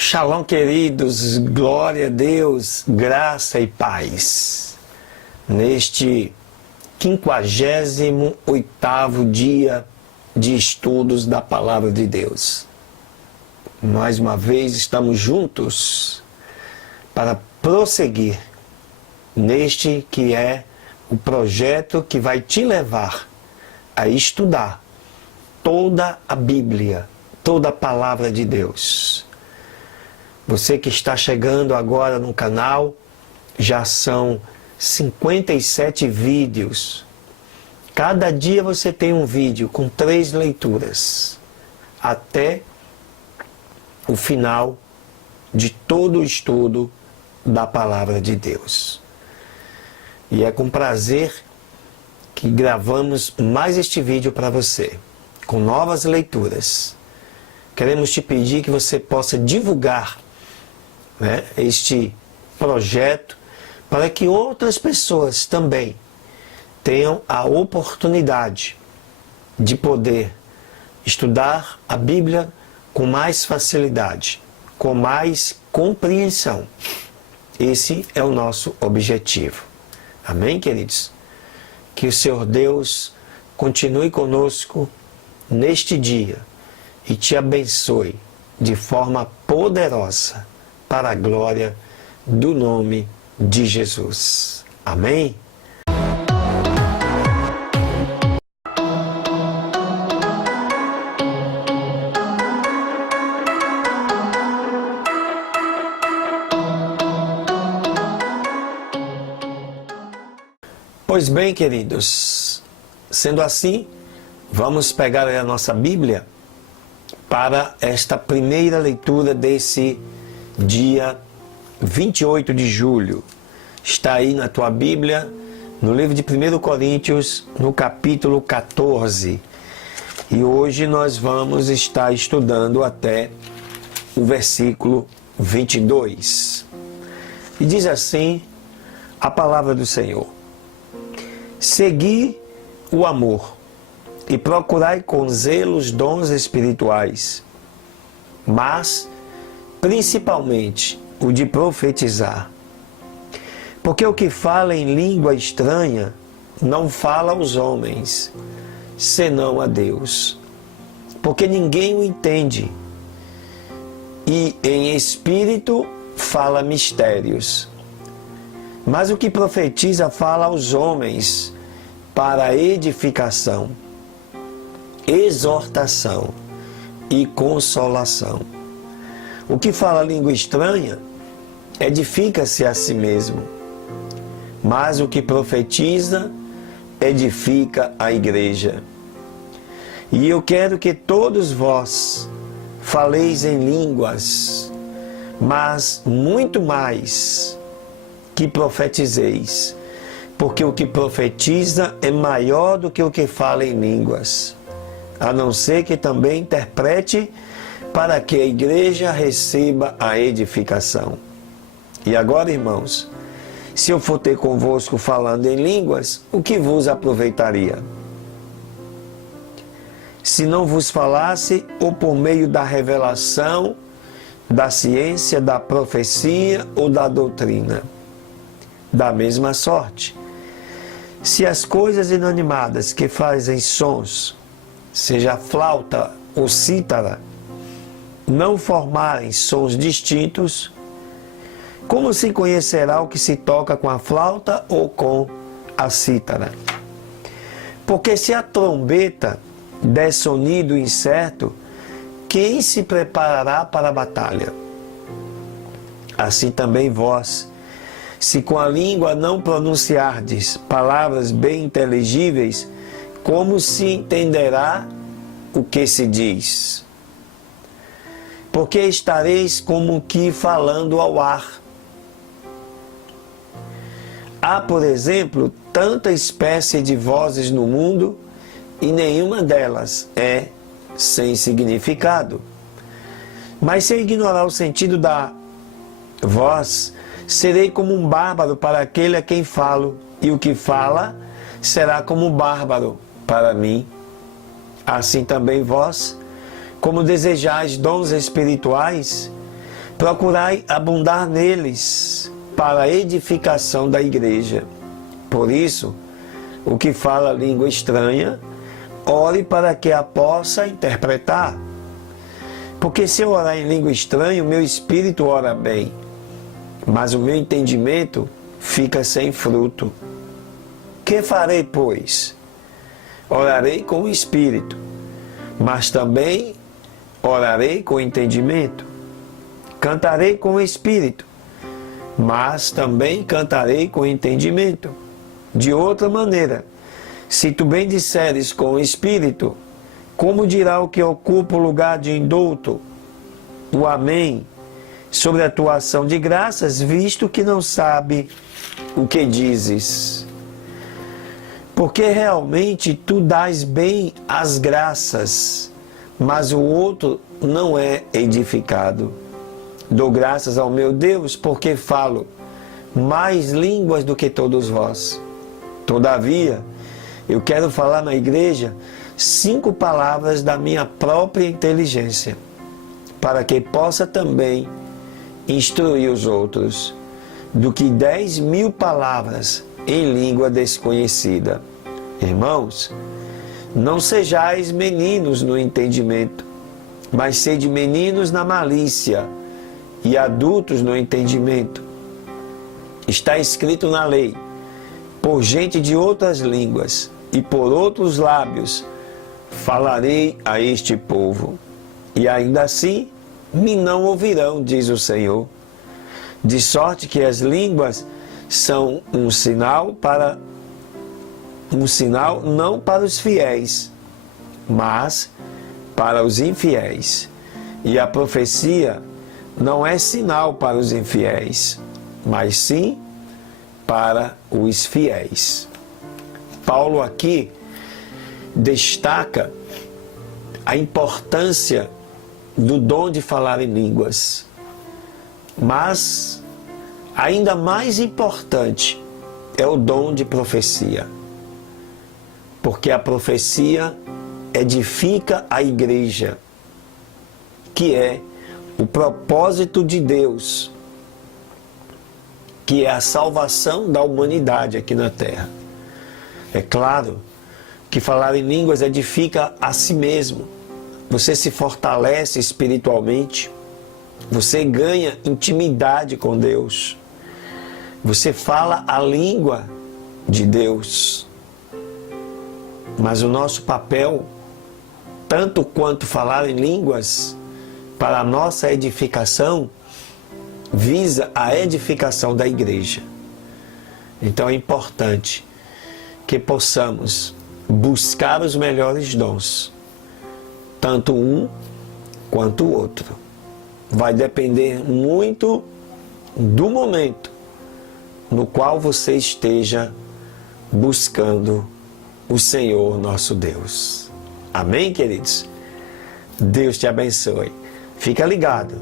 Shalom, queridos, glória a Deus, graça e paz. Neste 58º dia de estudos da Palavra de Deus. Mais uma vez estamos juntos para prosseguir neste que é o projeto que vai te levar a estudar toda a Bíblia, toda a Palavra de Deus. Você que está chegando agora no canal, já são 57 vídeos. Cada dia você tem um vídeo com 3 leituras, até o final de todo o estudo da Palavra de Deus. E é com prazer que gravamos mais este vídeo para você, com novas leituras. Queremos te pedir que você possa divulgar este projeto para que outras pessoas também tenham a oportunidade de poder estudar a Bíblia com mais facilidade, com mais compreensão. Esse é o nosso objetivo. Amém, queridos? Que o Senhor Deus continue conosco neste dia e te abençoe de forma poderosa para a glória do nome de Jesus. Amém? Pois bem, queridos, sendo assim, vamos pegar a nossa Bíblia para esta primeira leitura desse dia 28 de julho. Está aí na tua Bíblia, no livro de 1 Coríntios, no capítulo 14. E hoje nós vamos estar estudando até o versículo 22. E diz assim a palavra do Senhor: segui o amor e procurai com zelo os dons espirituais, mas principalmente o de profetizar. Porque o que fala em língua estranha não fala aos homens, senão a Deus. Porque ninguém o entende. E em espírito fala mistérios. Mas o que profetiza fala aos homens para edificação, exortação e consolação. O que fala língua estranha edifica-se a si mesmo, mas o que profetiza edifica a igreja. E eu quero que todos vós faleis em línguas, mas muito mais que profetizeis, porque o que profetiza é maior do que o que fala em línguas, a não ser que também interprete, para que a igreja receba a edificação. E agora, irmãos, se eu for ter convosco falando em línguas, o que vos aproveitaria? Se não vos falasse, ou por meio da revelação, da ciência, da profecia ou da doutrina? Da mesma sorte, se as coisas inanimadas que fazem sons, seja flauta ou cítara, não formarem sons distintos, como se conhecerá o que se toca com a flauta ou com a cítara? Porque se a trombeta der sonido incerto, quem se preparará para a batalha? Assim também vós, se com a língua não pronunciardes palavras bem inteligíveis, como se entenderá o que se diz? Porque estareis como que falando ao ar. Há, por exemplo, tanta espécie de vozes no mundo, e nenhuma delas é sem significado. Mas se eu ignorar o sentido da voz, serei como um bárbaro para aquele a quem falo, e o que fala será como um bárbaro para mim. Assim também vós, como desejais dons espirituais, Procurai abundar neles para a edificação da igreja. Por isso, o que fala língua estranha, ore para que a possa interpretar. Porque se eu orar em língua estranha, o meu espírito ora bem, mas o meu entendimento fica sem fruto. Que farei, pois? Orarei com o espírito, mas também orarei com o entendimento. Cantarei com o espírito, mas também cantarei com o entendimento. De outra maneira, se tu bem disseres com o espírito, como dirá o que ocupa o lugar de indulto? O amém sobre a tua ação de graças, visto que não sabe o que dizes. Porque realmente tu dás bem as graças, mas o outro não é edificado. Dou graças ao meu Deus, porque falo mais línguas do que todos vós. Todavia, eu quero falar na igreja 5 palavras da minha própria inteligência, para que possa também instruir os outros, do que 10.000 palavras em língua desconhecida. Irmãos, não sejais meninos no entendimento, mas sede meninos na malícia e adultos no entendimento. Está escrito na lei: por gente de outras línguas e por outros lábios falarei a este povo, e ainda assim me não ouvirão, diz o Senhor. De sorte que as línguas são um sinal não para os fiéis, mas para os infiéis. E a profecia não é sinal para os infiéis, mas sim para os fiéis. Paulo aqui destaca a importância do dom de falar em línguas, mas ainda mais importante é o dom de profecia, porque a profecia edifica a igreja, que é o propósito de Deus, que é a salvação da humanidade aqui na terra. É claro que falar em línguas edifica a si mesmo. Você se fortalece espiritualmente, você ganha intimidade com Deus, você fala a língua de Deus. Mas o nosso papel, tanto quanto falar em línguas, para a nossa edificação, visa a edificação da igreja. Então é importante que possamos buscar os melhores dons, tanto um quanto o outro. Vai depender muito do momento no qual você esteja buscando o Senhor nosso Deus. Amém, queridos? Deus te abençoe. Fica ligado,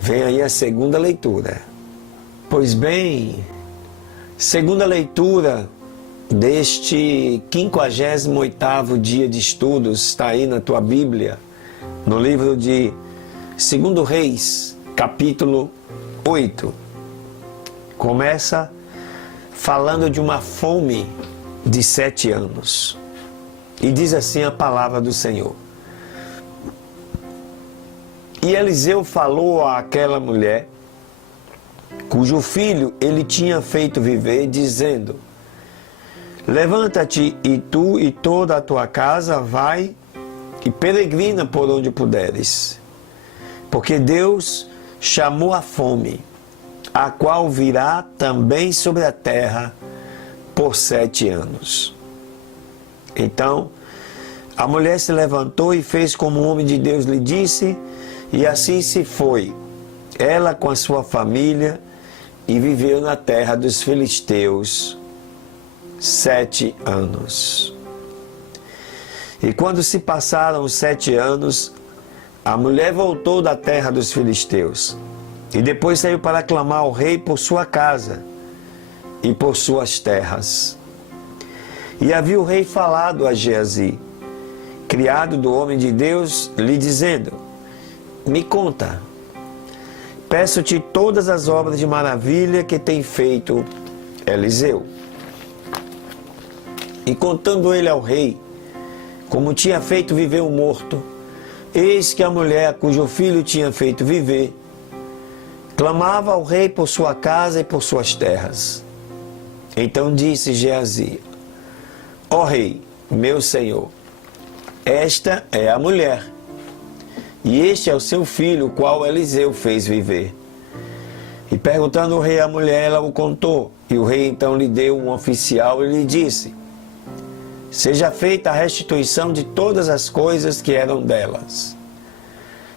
vem aí a segunda leitura. Pois bem, segunda leitura deste 58º dia de estudos está aí na tua Bíblia, no livro de 2 Reis, capítulo 8. Começa falando de uma fome de 7 anos. E diz assim a palavra do Senhor: E Eliseu falou àquela mulher, cujo filho ele tinha feito viver, dizendo: Levanta-te, e tu e toda a tua casa vai e peregrina por onde puderes, porque Deus chamou a fome, a qual virá também sobre a terra por 7 anos. Então, a mulher se levantou e fez como o homem de Deus lhe disse, e assim se foi, ela com a sua família, e viveu na terra dos filisteus 7 anos. E quando se passaram os 7 anos, a mulher voltou da terra dos filisteus, e depois saiu para clamar ao rei por sua casa e por suas terras. E havia o rei falado a Geazi, criado do homem de Deus, lhe dizendo: Me conta, peço-te todas as obras de maravilha que tem feito Eliseu. E contando ele ao rei, como tinha feito viver o morto, eis que a mulher cujo filho tinha feito viver, clamava ao rei por sua casa e por suas terras. Então disse Geazi: ó rei, meu senhor, esta é a mulher, e este é o seu filho, o qual Eliseu fez viver. E perguntando o rei à mulher, ela o contou. E o rei então lhe deu um oficial e lhe disse: seja feita a restituição de todas as coisas que eram delas,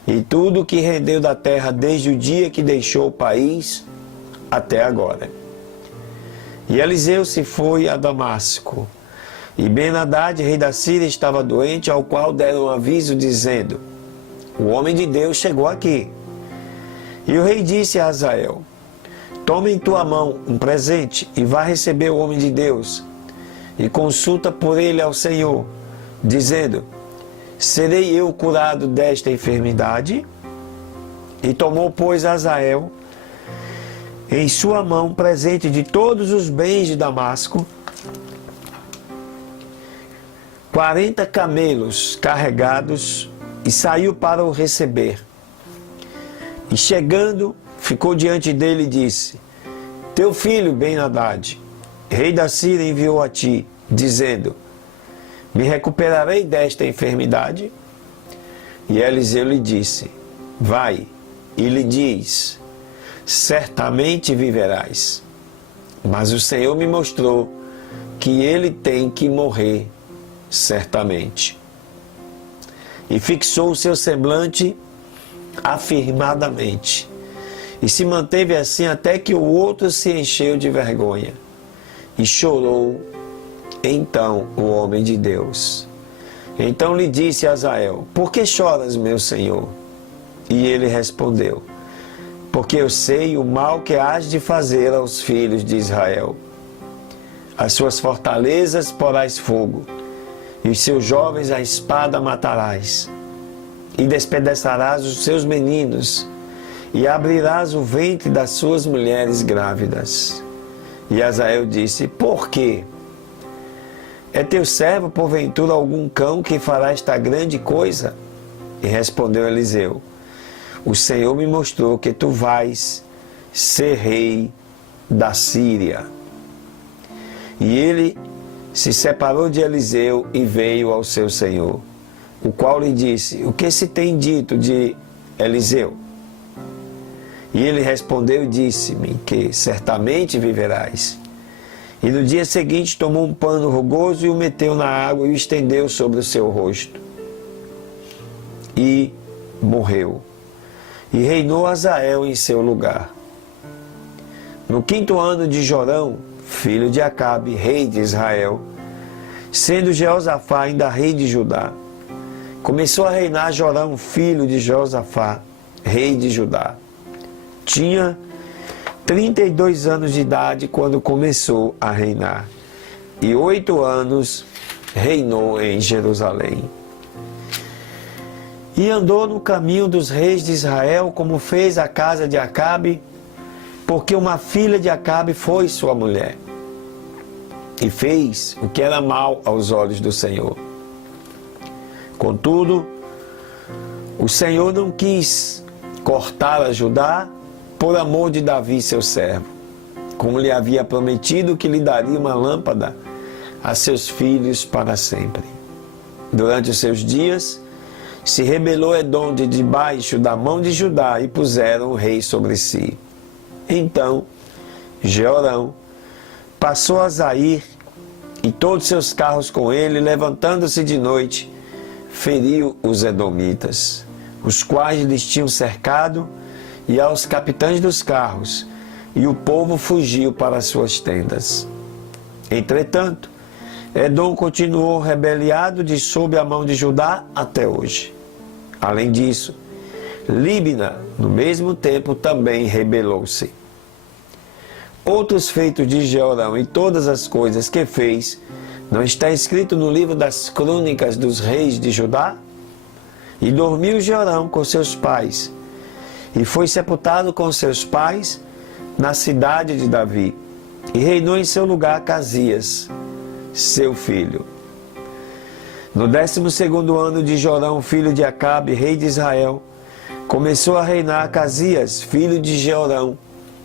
e tudo o que rendeu da terra desde o dia que deixou o país até agora. E Eliseu se foi a Damasco, e Ben-Hadad, rei da Síria, estava doente, ao qual deram aviso, dizendo: o homem de Deus chegou aqui. E o rei disse a Hazael: toma em tua mão um presente, e vá receber o homem de Deus, e consulta por ele ao Senhor, dizendo: serei eu curado desta enfermidade? E tomou, pois, Hazael em sua mão presente de todos os bens de Damasco, 40 camelos carregados, e saiu para o receber. E chegando, ficou diante dele e disse: teu filho Ben-Hadad, rei da Síria, enviou a ti, dizendo: me recuperarei desta enfermidade? E Eliseu lhe disse: vai, e lhe diz: certamente viverás. Mas o Senhor me mostrou que ele tem que morrer certamente. E fixou o seu semblante afirmadamente, e se manteve assim até que o outro se encheu de vergonha. E chorou então o homem de Deus. Então lhe disse Hazael: por que choras, meu senhor? E ele respondeu: porque eu sei o mal que hás de fazer aos filhos de Israel. As suas fortalezas porás fogo, e os seus jovens a espada matarás, e despedaçarás os seus meninos, e abrirás o ventre das suas mulheres grávidas. E Hazael disse: por quê? É teu servo, porventura, algum cão que fará esta grande coisa? E respondeu Eliseu: o Senhor me mostrou que tu vais ser rei da Síria. E ele se separou de Eliseu e veio ao seu senhor, o qual lhe disse: o que se tem dito de Eliseu? E ele respondeu e disse-me que certamente viverás. E no dia seguinte tomou um pano rugoso e o meteu na água e o estendeu sobre o seu rosto. E morreu. E reinou Hazael em seu lugar. No 5º ano de Jorão, filho de Acabe, rei de Israel, sendo Jeosafá ainda rei de Judá, começou a reinar Jorão, filho de Josafá, rei de Judá. Tinha 32 anos de idade quando começou a reinar, e 8 anos reinou em Jerusalém. E andou no caminho dos reis de Israel, como fez a casa de Acabe, porque uma filha de Acabe foi sua mulher, e fez o que era mal aos olhos do Senhor. Contudo, o Senhor não quis cortar a Judá por amor de Davi, seu servo, como lhe havia prometido que lhe daria uma lâmpada a seus filhos para sempre. Durante os seus dias, se rebelou Edom de debaixo da mão de Judá e puseram o rei sobre si. Então, Jeorão passou a Zair e todos seus carros com ele, levantando-se de noite, feriu os edomitas, os quais lhes tinham cercado, e aos capitães dos carros, e o povo fugiu para suas tendas. Entretanto, Edom continuou rebeliado de sob a mão de Judá até hoje. Além disso, Líbina, no mesmo tempo, também rebelou-se. Outros feitos de Jeorão e todas as coisas que fez, não está escrito no livro das crônicas dos reis de Judá? E dormiu Jeorão com seus pais, e foi sepultado com seus pais na cidade de Davi, e reinou em seu lugar Acasias, seu filho. No 12º ano de Jorão, filho de Acabe, rei de Israel, começou a reinar Acasias, filho de Jeorão,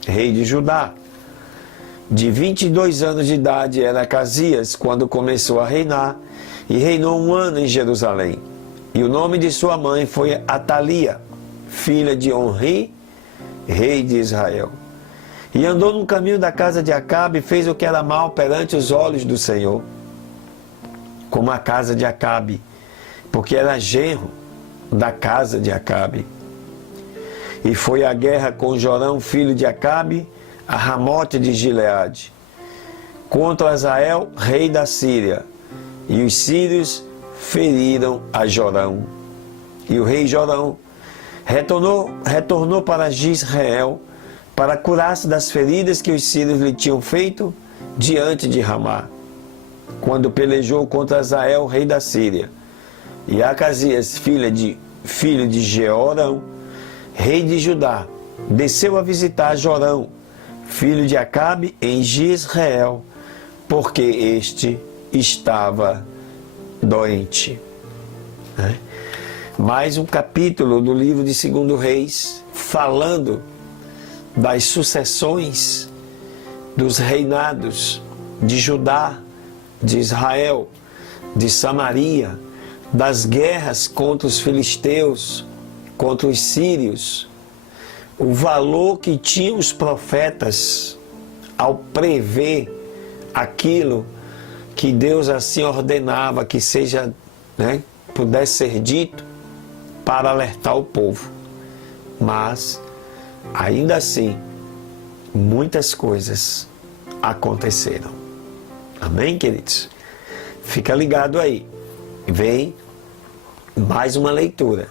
rei de Judá. De 22 anos de idade era Acasias quando começou a reinar, e reinou 1 ano em Jerusalém. E o nome de sua mãe foi Atalia, filha de Onri, rei de Israel. E andou no caminho da casa de Acabe e fez o que era mal perante os olhos do Senhor, como a casa de Acabe, porque era genro da casa de Acabe. E foi à guerra com Jorão, filho de Acabe, a Ramote de Gileade, contra Azael, rei da Síria. E os sírios feriram a Jorão. E o rei Jorão retornou para Jizreel, para curar-se das feridas que os sírios lhe tinham feito diante de Ramá, quando pelejou contra Azael, rei da Síria. E Acasias, filho de Jeorão, rei de Judá, desceu a visitar Jorão, filho de Acabe, em Jizreel, porque este estava doente. Mais um capítulo do livro de 2 Reis, falando das sucessões dos reinados de Judá, de Israel, de Samaria, das guerras contra os filisteus, contra os sírios, o valor que tinham os profetas ao prever aquilo que Deus assim ordenava que seja, pudesse ser dito para alertar o povo. Mas, ainda assim, muitas coisas aconteceram. Amém, queridos? Fica ligado aí. Vem mais uma leitura.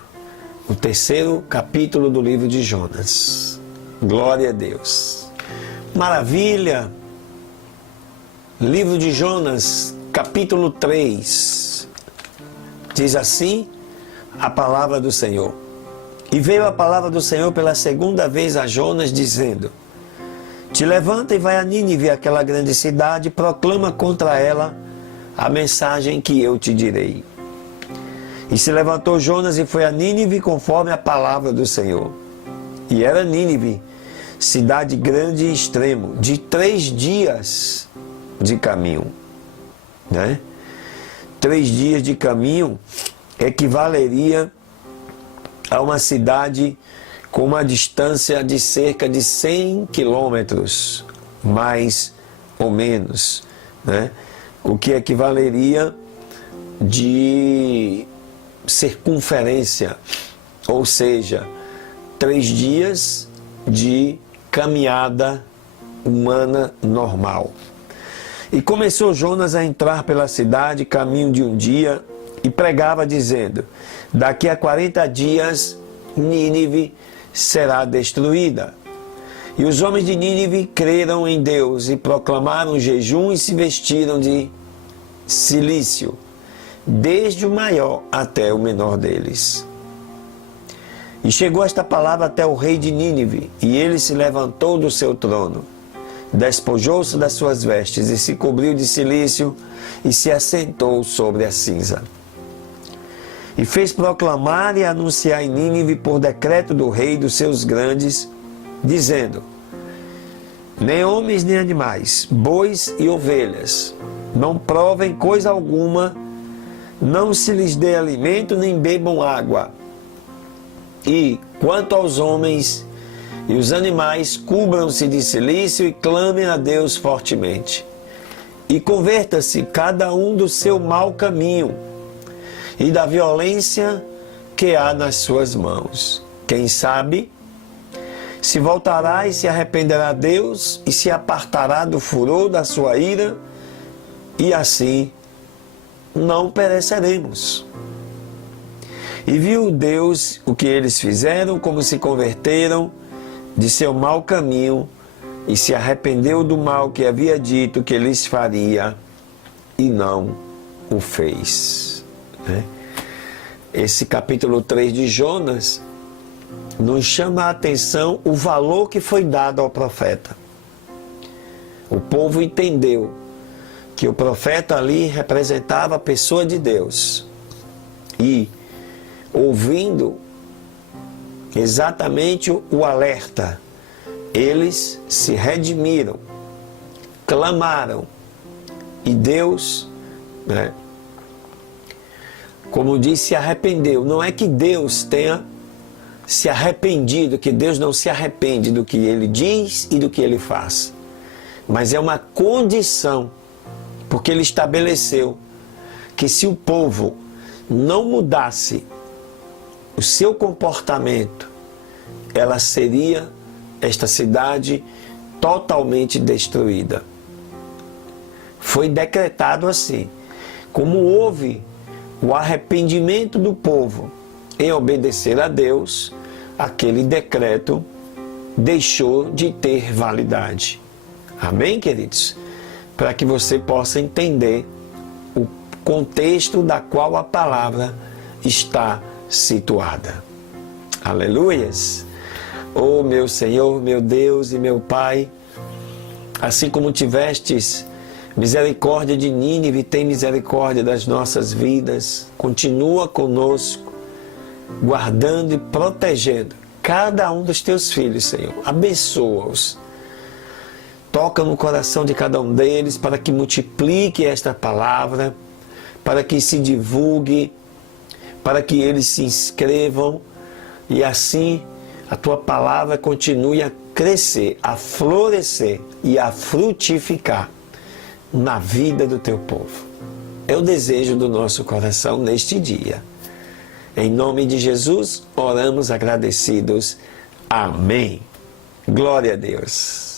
O 3º capítulo do livro de Jonas. Glória a Deus. Maravilha! Livro de Jonas, capítulo 3. Diz assim a palavra do Senhor. E veio a palavra do Senhor pela 2ª vez a Jonas, dizendo: Te levanta e vai a Nínive, aquela grande cidade, e proclama contra ela a mensagem que eu te direi. E se levantou Jonas e foi a Nínive conforme a palavra do Senhor. E era Nínive, cidade grande e extremo, de 3 dias de caminho. 3 dias de caminho equivaleria a uma cidade com uma distância de cerca de 100 quilômetros, mais ou menos, o que equivaleria de circunferência, ou seja, 3 dias de caminhada humana normal. E começou Jonas a entrar pela cidade, caminho de 1 dia, e pregava dizendo: Daqui a 40 dias Nínive será destruída. E os homens de Nínive creram em Deus e proclamaram jejum e se vestiram de cilício, desde o maior até o menor deles. E chegou esta palavra até o rei de Nínive, e ele se levantou do seu trono, despojou-se das suas vestes e se cobriu de cilício e se assentou sobre a cinza. E fez proclamar e anunciar em Nínive por decreto do rei e dos seus grandes, dizendo: Nem homens nem animais, bois e ovelhas, não provem coisa alguma, não se lhes dê alimento nem bebam água. E, quanto aos homens e os animais, cubram-se de cilício e clamem a Deus fortemente. E converta-se cada um do seu mau caminho e da violência que há nas suas mãos. Quem sabe, se voltará e se arrependerá a Deus e se apartará do furor da sua ira, e assim não pereceremos. E viu Deus o que eles fizeram, como se converteram de seu mau caminho, e se arrependeu do mal que havia dito que lhes faria, e não o fez. Esse capítulo 3 de Jonas nos chama a atenção o valor que foi dado ao profeta. O povo entendeu que o profeta ali representava a pessoa de Deus. E, ouvindo exatamente o alerta, eles se redimiram, clamaram, e Deus, como disse, se arrependeu. Não é que Deus tenha se arrependido, que Deus não se arrepende do que Ele diz e do que Ele faz, mas é uma condição, porque Ele estabeleceu que se o povo não mudasse o seu comportamento, esta cidade totalmente destruída. Foi decretado assim. Como houve o arrependimento do povo em obedecer a Deus, aquele decreto deixou de ter validade. Amém, queridos? Para que você possa entender o contexto da qual a palavra está situada. Aleluias! Oh, meu Senhor, meu Deus e meu Pai, assim como tivestes misericórdia de Nínive, tem misericórdia das nossas vidas. Continua conosco, guardando e protegendo cada um dos teus filhos, Senhor. Abençoa-os. Toca no coração de cada um deles para que multiplique esta palavra, para que se divulgue, para que eles se inscrevam e assim a tua palavra continue a crescer, a florescer e a frutificar na vida do teu povo. É o desejo do nosso coração neste dia. Em nome de Jesus, oramos agradecidos. Amém. Glória a Deus.